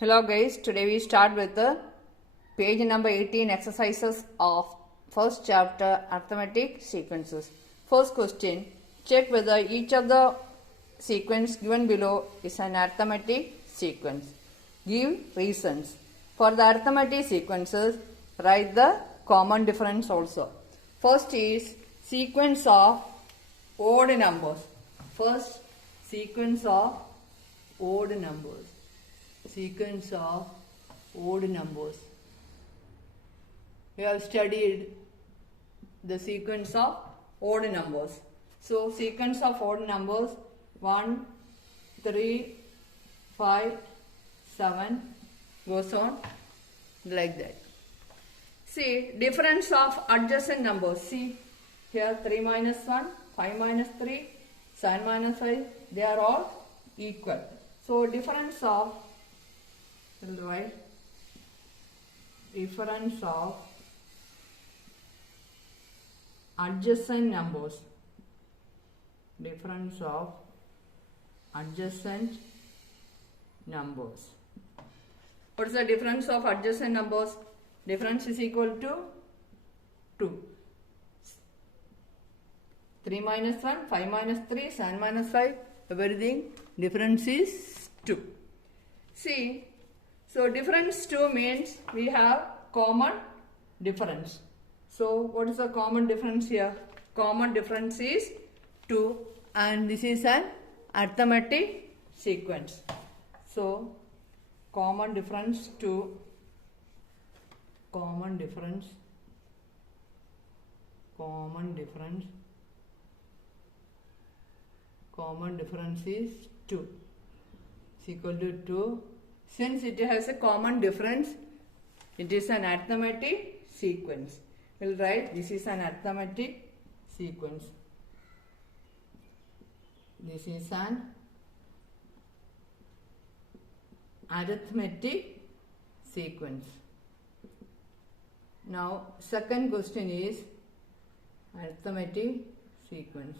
Hello guys, today we start with the page number 18 exercises of first chapter arithmetic sequences. First question, check whether each of the sequence given below is an arithmetic sequence. Give reasons. For the arithmetic sequences, write the common difference also. First is sequence of odd numbers. First, sequence of odd numbers. Sequence of odd numbers. We have studied the sequence of odd numbers. So, sequence of odd numbers 1, 3, 5, 7 goes on like that. See, difference of adjacent numbers. See, here 3 minus 1, 5 minus 3, 7 minus 5, they are all equal. So, difference of difference of adjacent numbers. Difference of adjacent numbers. What is the difference of adjacent numbers? Difference is equal to 2. 3 minus 1, 5 minus 3, 7 minus 5, everything difference is 2. See, so difference 2 means we have common difference. So what is the common difference here? Common difference is 2 and this is an arithmetic sequence. So common difference 2, common difference is 2 is equal to 2. Since it has a common difference, it is an arithmetic sequence. We will write this is an arithmetic sequence. This is an arithmetic sequence. Now, second question is arithmetic sequence.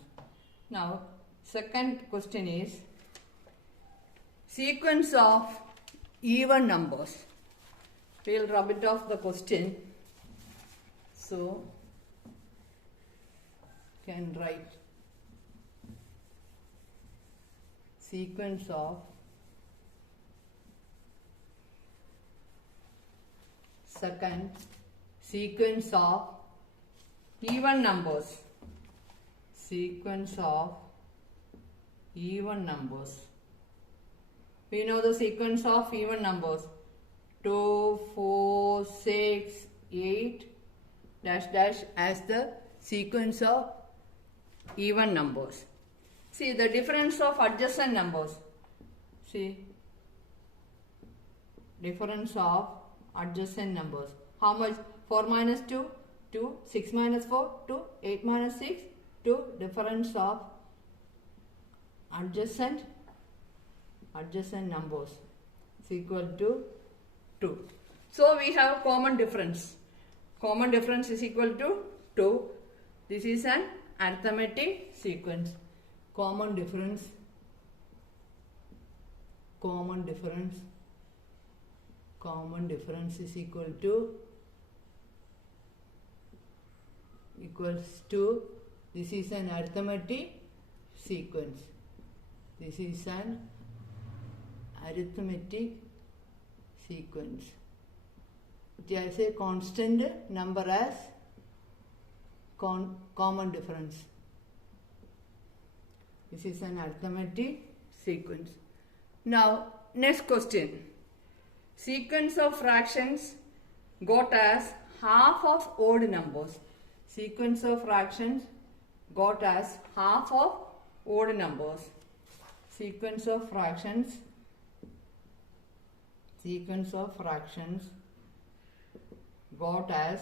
Now, second question is sequence of even numbers. We will rub it off the question. So, can write sequence of second sequence of even numbers. Sequence of even numbers. We know the sequence of even numbers 2, 4, 6, 8 dash dash as the sequence of even numbers. See the difference of adjacent numbers. See difference of adjacent numbers. How much? 4 minus 2, 2, 6 minus 4, 2, 8 minus 6, 2. Difference of adjacent numbers is equal to 2. So we have common difference. Common difference is equal to 2. This is an arithmetic sequence. Common difference is equal to this is an arithmetic sequence. This is an arithmetic sequence. It has a constant number as common difference. This is an arithmetic sequence. Now, next question. Sequence of fractions got as half of odd numbers. Sequence of fractions got as half of odd numbers. Sequence of fractions got as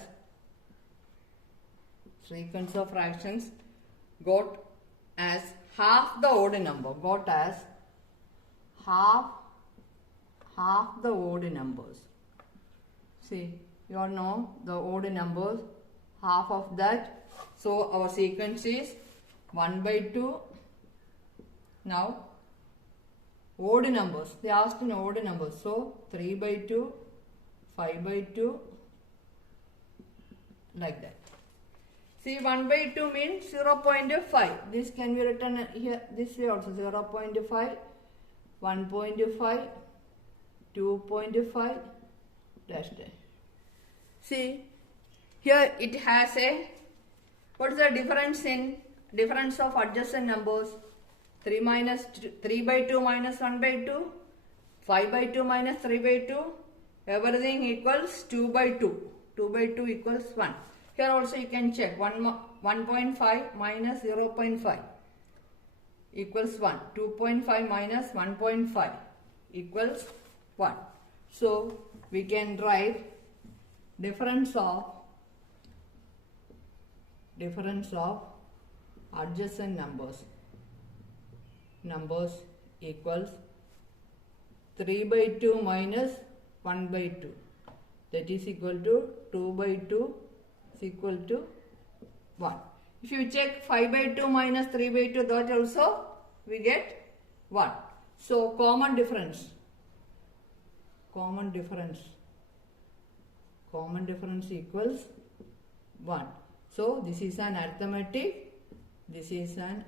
half the odd number. Got as half the odd numbers. See, you all know the odd numbers, half of that. So our sequence is 1 by 2. Now odd numbers. They asked in odd numbers. So 3 by 2, 5 by 2, like that. See, 1 by 2 means 0.5. This can be written here this way also, 0.5, 1.5, 2.5, dash dash. See, here it has a, what is the difference of adjacent numbers? 3 by 2 minus 1 by 2, 5 by 2 minus 3 by 2, everything equals 2 by 2. 2 by 2 equals 1. Here also you can check 1.5 minus 0.5 equals 1. 2.5 minus 1.5 equals 1. So we can write difference of adjacent numbers equals 3 by 2 minus 1 by 2, that is equal to 2 by 2 is equal to 1. If you check 5 by 2 minus 3 by 2, that also we get 1. So common difference equals 1. So this is an arithmetic sequence.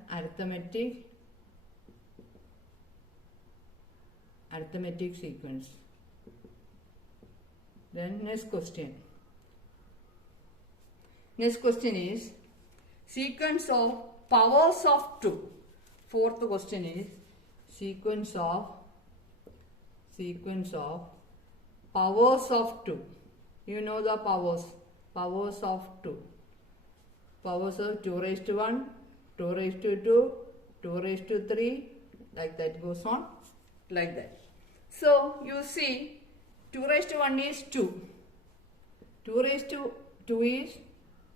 Then next question is sequence of powers of 2. Fourth question is sequence of powers of 2. You know the powers of 2. Powers of 2 raised to 1, 2 raised to 2, 2 raised to 3, like that goes on, like that. So you see 2 raised to 1 is 2, 2 raised to 2 is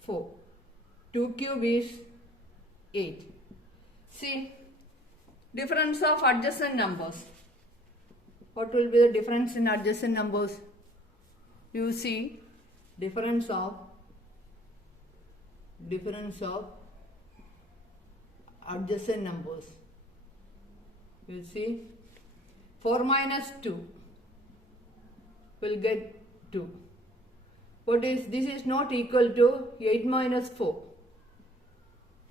4, 2 cube is 8. See, difference of adjacent numbers. What will be the difference in adjacent numbers? You see, difference of adjacent numbers. You see, 4 minus 2 will get 2. This is not equal to 8 minus 4.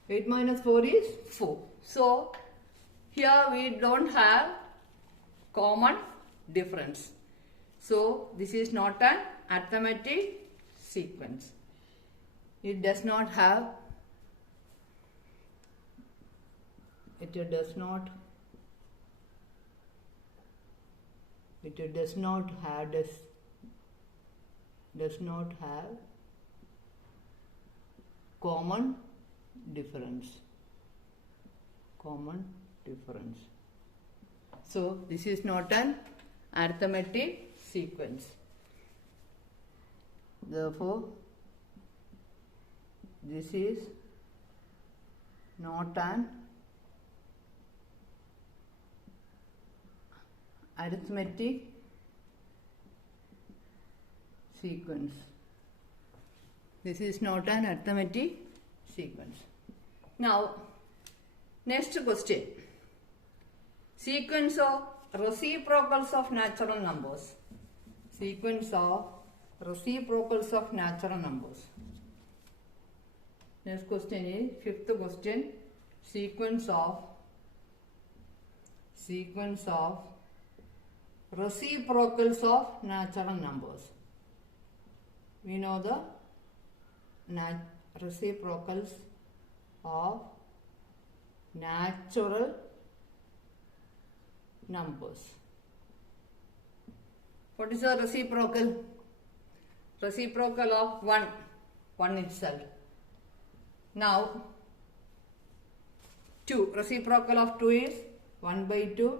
8 minus 4 is 4. So here we don't have common difference. So this is not an arithmetic sequence. It does not have common difference. So this is not an arithmetic sequence. Therefore, this is not an arithmetic sequence. This is not an arithmetic sequence. Now, next question. Sequence of reciprocals of natural numbers. Next question is fifth question. Sequence of reciprocals of natural numbers. We know the reciprocals of natural numbers. What is the reciprocal? Reciprocal of 1 itself. Now 2. Reciprocal of 2 is 1 by 2,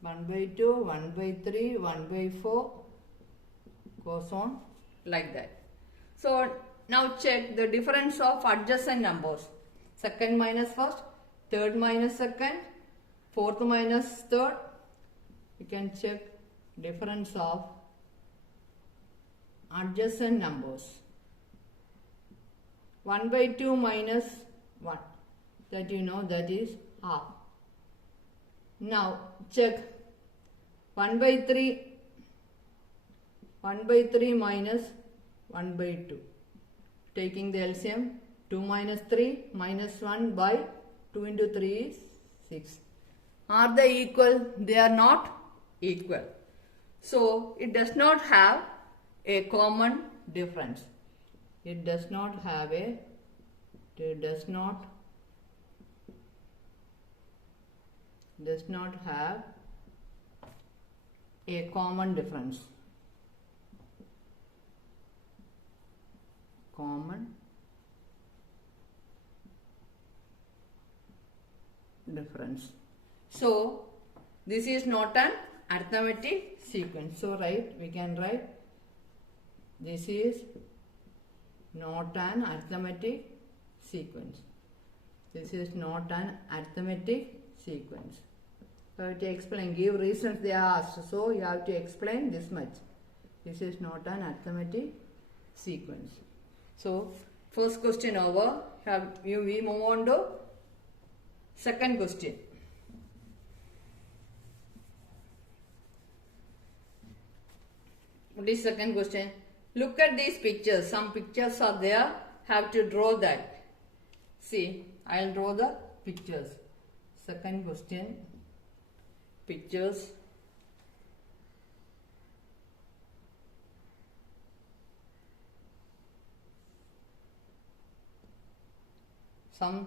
1 by 2, 1 by 3, 1 by 4, goes on like that. So now check the difference of adjacent numbers. Second minus first, third minus second, fourth minus third. You can check difference of adjacent numbers. 1 by 2 minus 1, that you know, that is half. Now check 1 by 3 minus 1 by 2. Taking the LCM, 2 minus 3 minus 1 by 2 into 3 is 6. Are they equal? They are not equal. So it does not have a common difference. It does not have a common difference. So this is not an arithmetic sequence. So we can write this is not an arithmetic sequence. This is not an arithmetic sequence. So you have to explain, give reasons they are asked. So you have to explain this much. This is not an arithmetic sequence. So first question over. We move on to second question. What is second question? Look at these pictures. Some pictures are there. Have to draw that. See, I will draw the pictures. Second question. Pictures. Some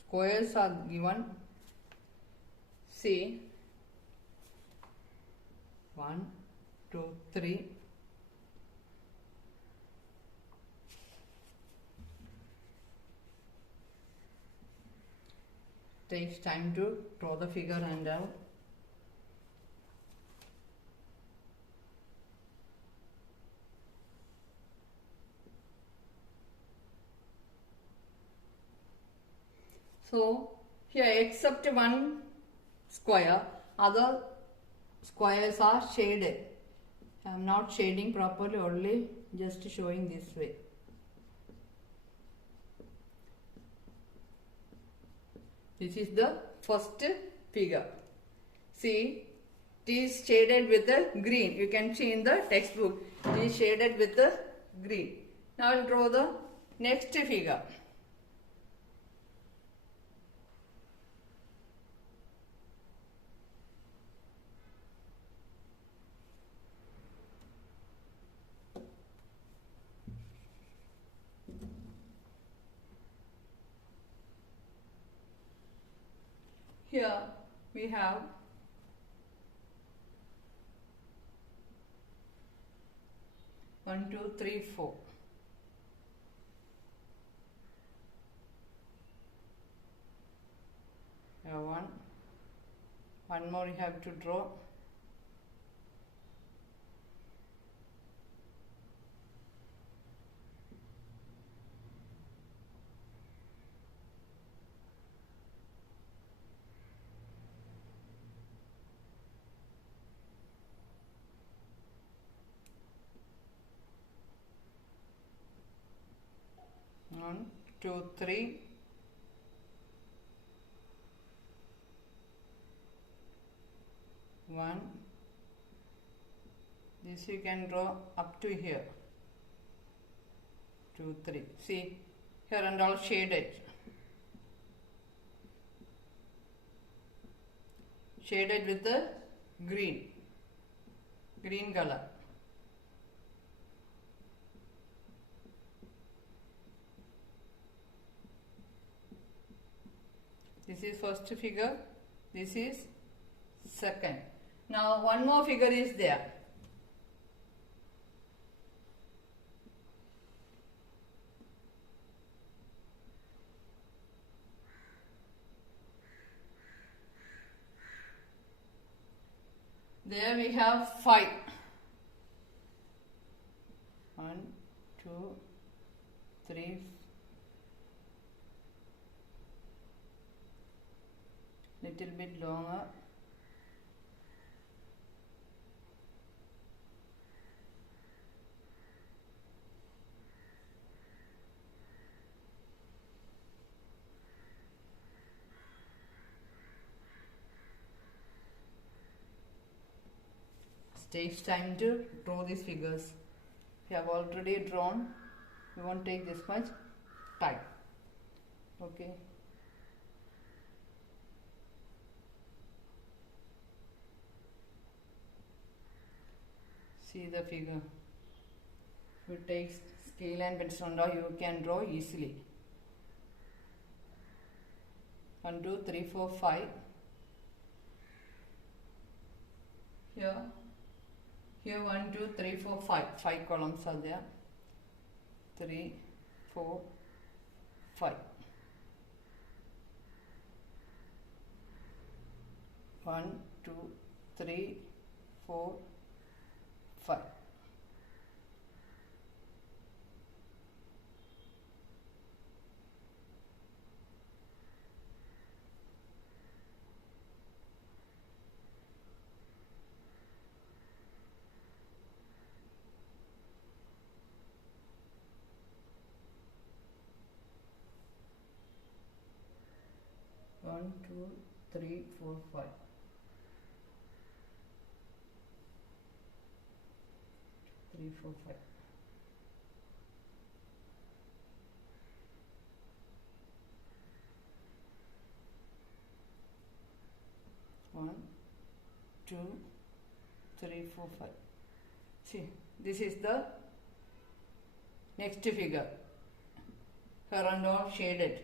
squares are given. See, 1, 2, 3. Takes time to draw the figure and out. So here except one square, other squares are shaded. I am not shading properly, only just showing this way. This is the first figure. See, it is shaded with the green. You can see in the textbook. It is shaded with the green. Now I will draw the next figure. Here we have one, two, three, four. Here one more you have to draw. One, two, three. One. This you can draw up to here. 2, 3. See, here and all shaded. Shaded with the green color. This is first figure, this is second. Now one more figure is there. There we have 5. 1, 2, 3, little bit longer. takes time to draw these figures. We have already drawn. We won't take this much time. Okay. See the figure. If you take scale and pencil and draw, you can draw easily. 1, 2, 3, 4, 5. Here 1, 2, 3, 4, 5. 5 columns are there. 3, 4, 5. 1, 2, 3, 4, 5. One, two, three, four, 5. 3, 4, 5. One, 2, 3, 4, 5. See, this is the next figure. Here and all shaded.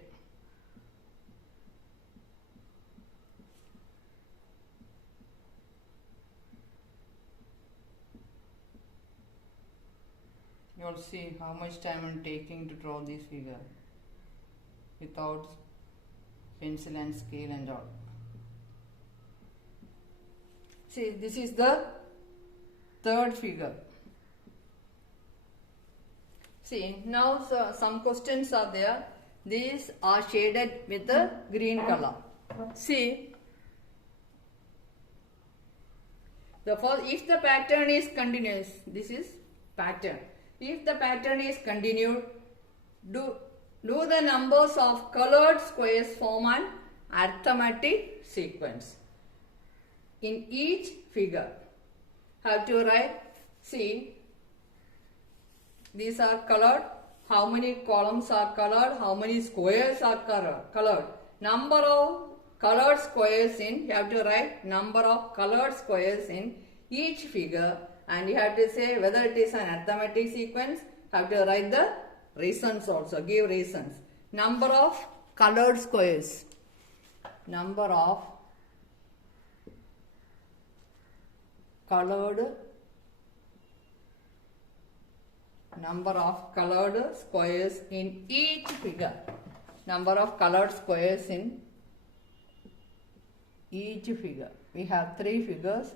You will see how much time I am taking to draw this figure without pencil and scale and all. See, this is the third figure. See, now some questions are there. These are shaded with the green color. See, if the pattern is continuous, this is pattern. If the pattern is continued, do the numbers of colored squares form an arithmetic sequence. In each figure, have to write, see, these are colored, how many columns are colored, how many squares are colored. Number of colored squares in, you have to write number of colored squares in each figure. And you have to say whether it is an arithmetic sequence. Have to write the reasons also. Give reasons. Number of colored squares. Number of colored squares in each figure. Number of colored squares in each figure. We have 3 figures.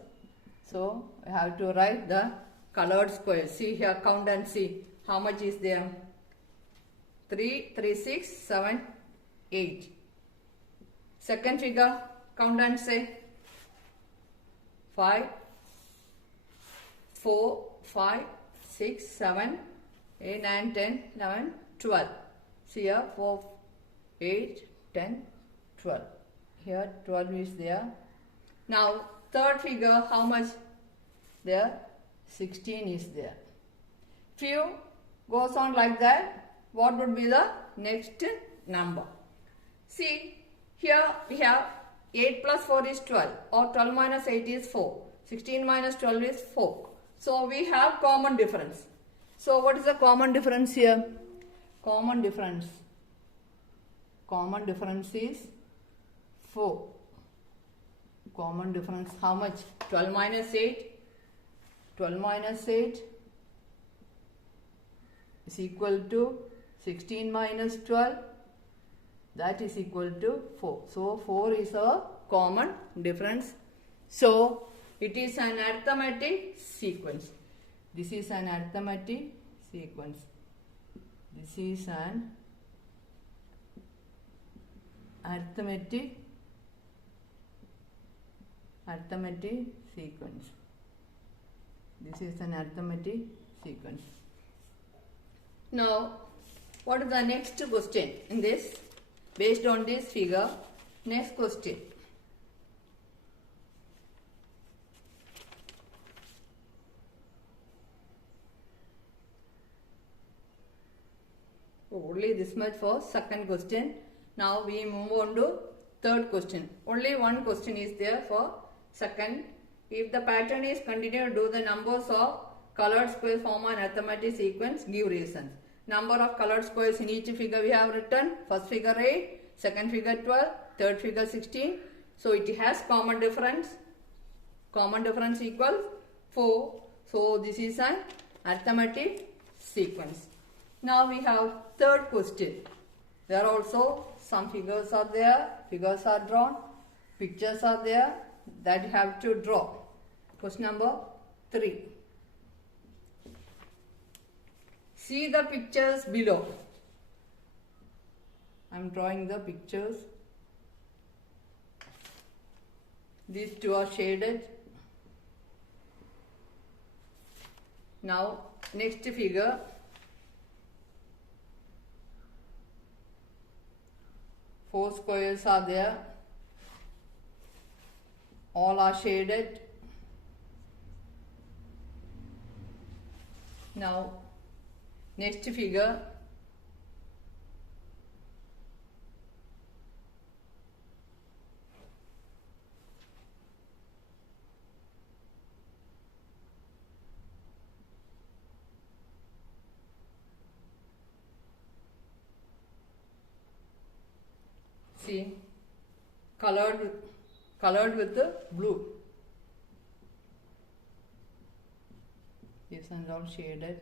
So, we have to write the colored squares. See here, count and see how much is there. 3, 3, 6, 7, 8. Second figure, count and say 5, 4, 5, 6, 7, 8, 9, 10, 11, 12. See here, 4, 8, 10, 12. Here 12 is there. Now, third figure, how much there? 16 is there. If you goes on like that, what would be the next number? See, here we have 8 plus 4 is 12, or 12 minus 8 is 4. 16 minus 12 is 4. So, we have common difference. So, what is the common difference here? Common difference is 4. Common difference, how much? 12 minus 8. 12 minus 8 is equal to 16 minus 12. That is equal to 4. So, 4 is a common difference. So, it is an arithmetic sequence. This is an arithmetic sequence. This is an arithmetic sequence. This is an arithmetic sequence. Now, what is the next question in this? Based on this figure, next question. So only this much for second question. Now we move on to third question. Only one question is there for second. If the pattern is continued, do the numbers of colored squares form an arithmetic sequence? Give reasons. Number of colored squares in each figure we have written. First figure 8, second figure 12, third figure 16. So it has common difference. Common difference equals 4. So this is an arithmetic sequence. Now we have third question. There are also some figures are there. Figures are drawn. Pictures are there that you have to draw. Question number 3. See the pictures below. I am drawing the pictures. These two are shaded. Now next figure. Four squares are there. All are shaded. Now next figure. See, colored with the blue. These are all shaded.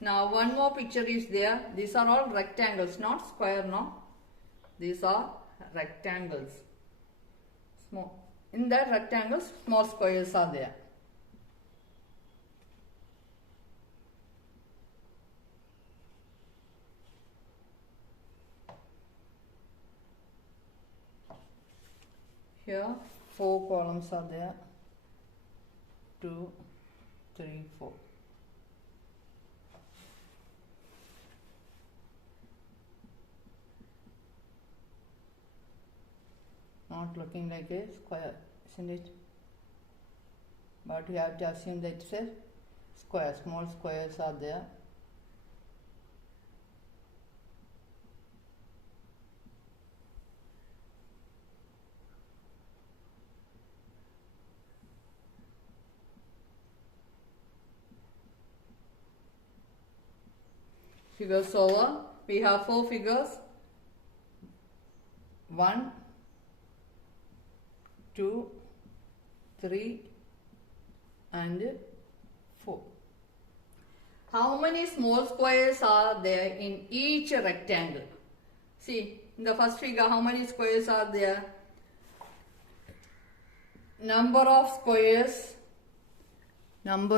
Now one more picture is there. These are all rectangles, not square, no. These are rectangles. Small. In that rectangles, small squares are there. Here 4 columns are there. 2, 3, 4. Not looking like a square, isn't it? But we have to assume that it's a square. Small squares are there. Figures over. We have 4 figures. 1, 2, 3 and 4. How many small squares are there in each rectangle? See, in the first figure, how many squares are there? Number of squares in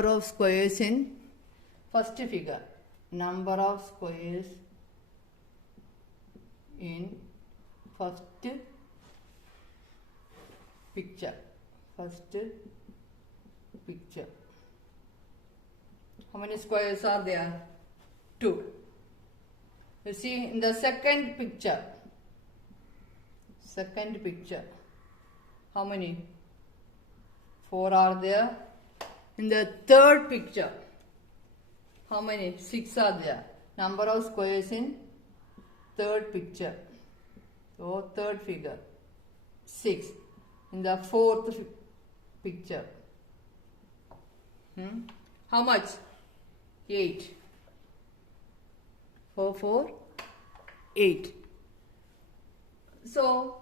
first figure. Number of squares in first picture. How many squares are there? 2. You see in the second picture. How many? 4 are there. In the third picture, how many? 6 are there. Number of squares in third picture. So third figure, 6. In the fourth picture, how much? 8. 4, 4, 8. So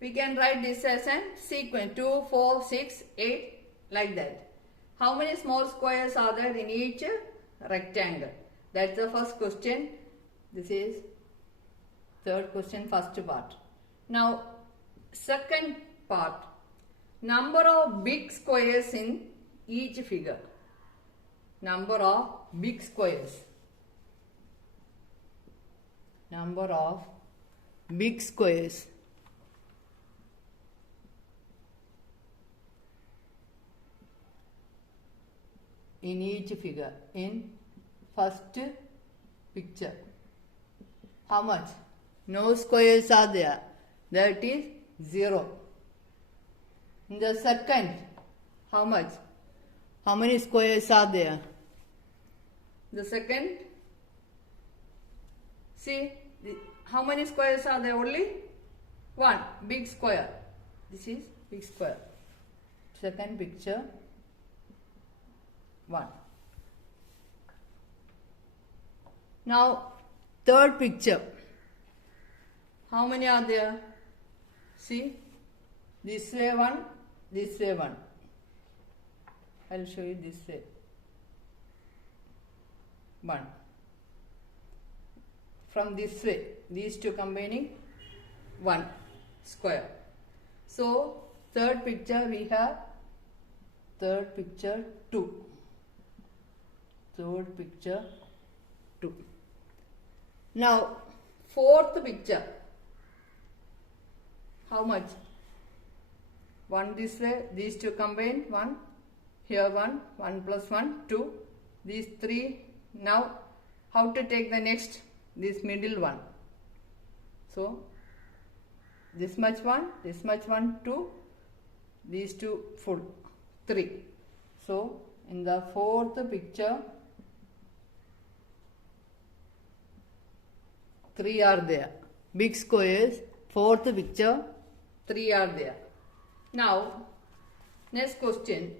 we can write this as a sequence 2, 4, 6, 8 like that. How many small squares are there in each rectangle? That's the first question. This is third question, first part. Now second part, number of big squares in each figure. Number of big squares. Number of big squares. In each figure, in first picture. How much? No squares are there. That is 0. In the second, how much? How many squares are there? The second, See, how many squares are there? Only one big square. This is big square. Second picture, 1. Now, third picture. How many are there? See, this way 1, this way 1. I will show you this way. 1. From this way, these two combining 1 square. So, third picture we have third picture 2. Third picture 2. Now, fourth picture. How much? 1 this way, these two combine 1. Here 1, 1 plus 1, 2. These 3. Now, how to take the next? This middle one. So, this much 1, this much 1, 2. These two full, 3. So, in the fourth picture, 3 are there. Big squares, fourth picture, 3 are there. Now, next question,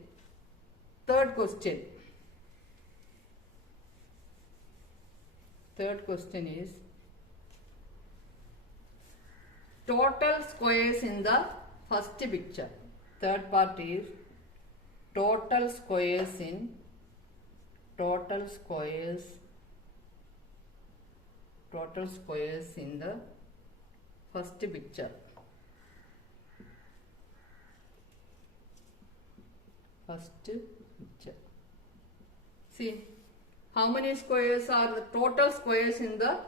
third question. Third question is total squares in the first picture. Third part is total squares in the first picture. First picture. See, how many squares are the total squares in the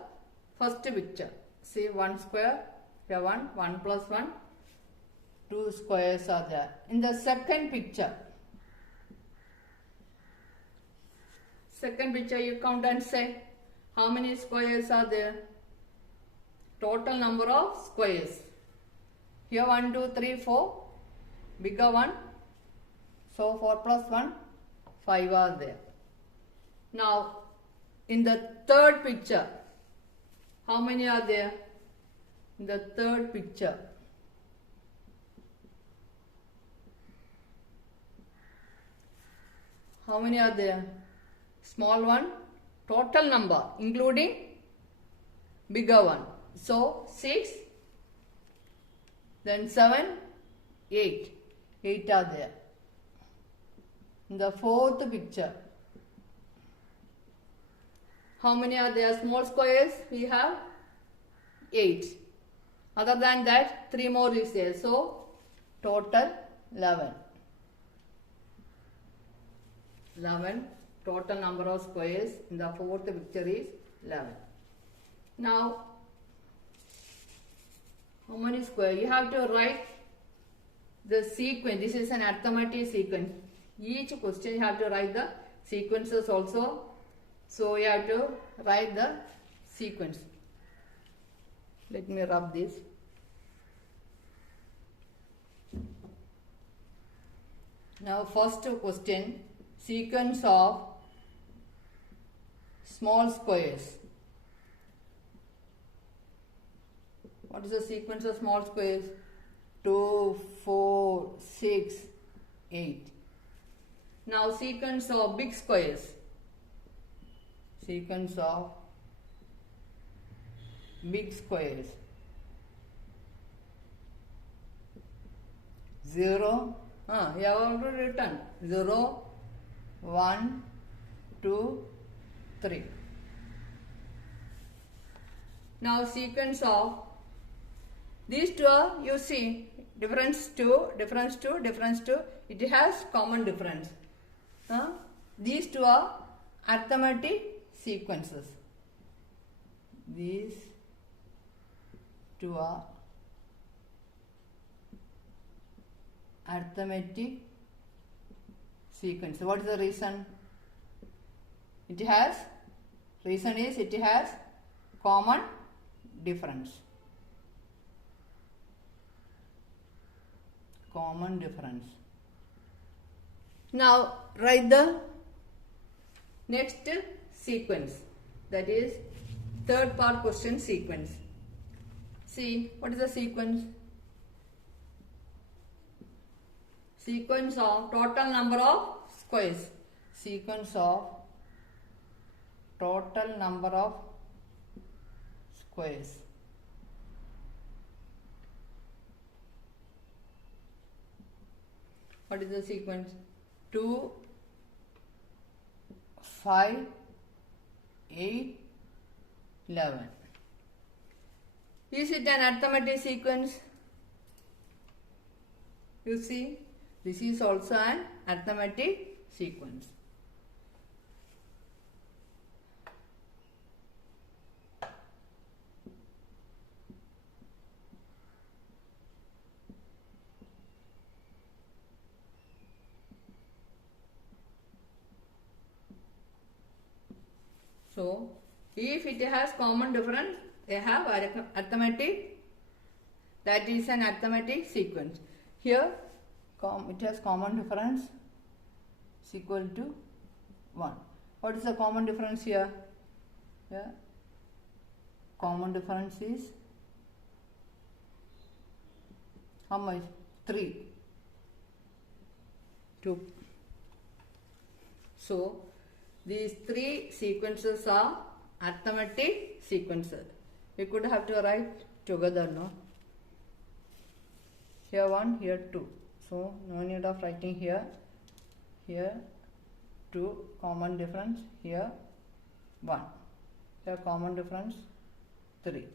first picture? See, 1 square, here 1, 1 plus 1, 2 squares are there. In the second picture, you count and say, how many squares are there? Total number of squares. Here 1, 2, 3, 4, bigger one. So 4 plus 1, 5 are there. Now, in the third picture, how many are there? In the third picture, how many are there? Small one, total number, including bigger one. So, 6, then 7, 8. 8 are there. In the fourth picture, how many are there? Small squares, we have 8. Other than that, 3 more is there. So, total 11. 11, total number of squares in the fourth picture is 11. Now, how many squares? You have to write the sequence. This is an arithmetic sequence. Each question you have to write the sequences also. So, you have to write the sequence. Let me rub this. Now, first question, sequence of small squares. What is the sequence of small squares? 2, 4, 6, 8. Now, sequence of big squares. Sequence of big squares. 0, you have already written 0, 1, 2, 3. Now, sequence of these two are, you see, difference 2, difference 2, difference 2. It has common difference. These two are arithmetic sequences. These two are arithmetic sequence. What is the reason? Reason is it has common difference. Common difference. Now, write the next sequence, that is Third part question sequence. See, what is the sequence? Sequence of total number of squares. Sequence of total number of squares. What is the sequence? 2, 5, 8, 11. Is it an arithmetic sequence? You see, this is also an arithmetic sequence. So, if it has common difference, they have arithmetic, that is an arithmetic sequence. Here, it has common difference is equal to 1. What is the common difference here? Here, common difference is how much? 3. 2. So, these 3 sequences are arithmetic sequences. We could have to write together, no? Here 1, here 2. So, no need of writing here. Here 2, common difference. Here 1. Here common difference 3.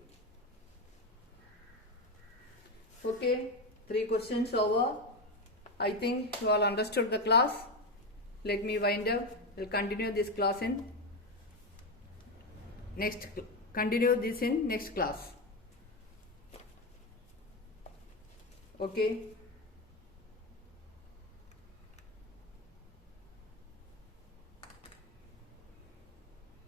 Okay, 3 questions over. I think you all understood the class. Let me wind up. We'll continue this class in next class. Okay.